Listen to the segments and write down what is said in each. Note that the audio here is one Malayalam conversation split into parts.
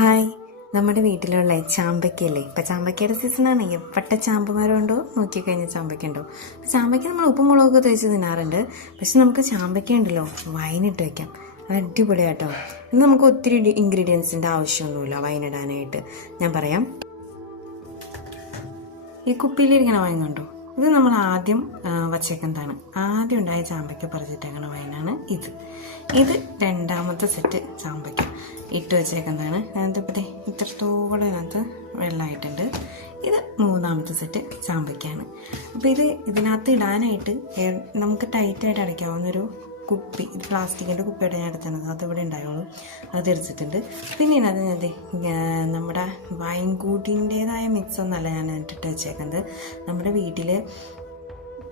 ഹായ്, നമ്മുടെ വീട്ടിലുള്ള ചാമ്പയ്ക്കല്ലേ? ഇപ്പം ചാമ്പയ്ക്കയുടെ സീസണാണ്. എപ്പട്ട ചാമ്പമരം ഉണ്ടോ നോക്കിക്കഴിഞ്ഞാൽ ചാമ്പയ്ക്ക ഉണ്ടോ? ചാമ്പയ്ക്ക നമ്മൾ ഉപ്പും മുളകൊക്കെ തേച്ച് തിന്നാറുണ്ട്. പക്ഷെ നമുക്ക് ചാമ്പയ്ക്ക ഉണ്ടല്ലോ വൈനിട്ട് വയ്ക്കാം. അത് അടിപൊളിയാട്ടോ. ഇന്ന് നമുക്ക് ഒത്തിരി ഇൻഗ്രീഡിയൻസിൻ്റെ ആവശ്യമൊന്നുമില്ല വൈനിടാനായിട്ട്. ഞാൻ പറയാം. ഈ കുപ്പിയിലിരിക്കണ വൈൻ കണ്ടോ? ഇത് നമ്മൾ ആദ്യം വച്ചേക്കുന്നതാണ്. ആദ്യം ഉണ്ടായ ചാമ്പയ്ക്ക പറിച്ചിട്ടേക്കണ വൈനാണ് ഇത് രണ്ടാമത്തെ സെറ്റ് ചാമ്പയ്ക്ക ഇട്ട് വെച്ചേക്കുന്നതാണ്. അതിനകത്ത് ഇത്രത്തോളം ഇതിനകത്ത് വെള്ളമായിട്ടുണ്ട്. ഇത് മൂന്നാമത്തെ സെറ്റ് ചാമ്പയ്ക്കാണ്. അപ്പോൾ ഇതിനകത്ത് ഇടാനായിട്ട് നമുക്ക് ടൈറ്റായിട്ട് അടയ്ക്കാവുന്നൊരു കുപ്പി, ഇത് പ്ലാസ്റ്റിക്കിൻ്റെ കുപ്പിയുടെ ഞാൻ എടുത്തത്, അതിവിടെ ഉണ്ടായുള്ളൂ, അത് തെറിച്ചിട്ടുണ്ട്. പിന്നെ ഇതിനകത്ത് നമ്മുടെ വൈൻകൂട്ടിൻ്റേതായ മിക്സൊന്നല്ല ഞാൻ ഇട്ടിട്ട് വെച്ചേക്കുന്നത്. നമ്മുടെ വീട്ടിൽ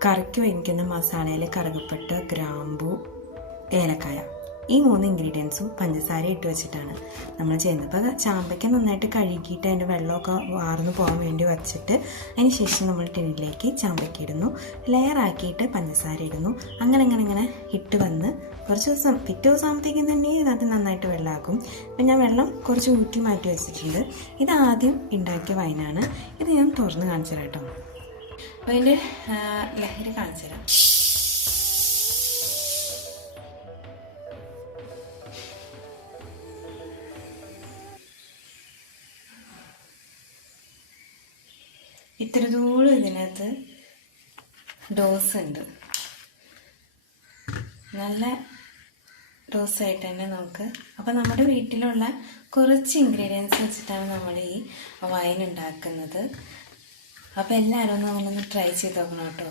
കറിക്ക് വയ്ക്കുന്ന മസാലയിൽ കറുകപ്പട്ട, ഗ്രാമ്പു, ഏലക്കായ, ഈ 3 ഇൻഗ്രീഡിയൻസും പഞ്ചസാര ഇട്ട് വെച്ചിട്ടാണ് നമ്മൾ ചെയ്യുന്നത്. അപ്പോൾ ചാമ്പയ്ക്ക നന്നായിട്ട് കഴുകിയിട്ട് അതിൻ്റെ വെള്ളമൊക്കെ വാർന്നു പോകാൻ വേണ്ടി വച്ചിട്ട് അതിന് ശേഷം നമ്മൾ ടിന്നിലേക്ക് ചാമ്പയ്ക്ക ഇടുന്നു, ലെയറാക്കിയിട്ട് പഞ്ചസാര ഇടുന്നു. അങ്ങനെ ഇട്ട് വന്ന് കുറച്ച് ദിവസം, പിറ്റേ ദിവസമാകുമ്പോഴത്തേക്കും തന്നെ അത് നന്നായിട്ട് വെള്ളമാക്കും. അപ്പം ഞാൻ വെള്ളം കുറച്ച് ഊറ്റി മാറ്റി വെച്ചിട്ടുണ്ട്. ഇത് ആദ്യം ഉണ്ടാക്കിയ വൈനാണ്. ഇത് ഞാൻ തുറന്ന് കാണിച്ചു തരാം കേട്ടോ. അപ്പോൾ അതിൻ്റെ ലഹരി കാണിച്ചു തരാം. ഇത്രത്തോളം ഇതിനകത്ത് ഡോസ് ഉണ്ട്. നല്ല ഡോസായിട്ട് തന്നെ നമുക്ക്, അപ്പോൾ നമ്മുടെ വീട്ടിലുള്ള കുറച്ച് ഇൻഗ്രീഡിയൻസ് വെച്ചിട്ടാണ് നമ്മൾ ഈ വൈൻ ഉണ്ടാക്കുന്നത്. അപ്പോൾ എല്ലാവരും ഒന്ന് ട്രൈ ചെയ്ത് നോക്കണം കേട്ടോ.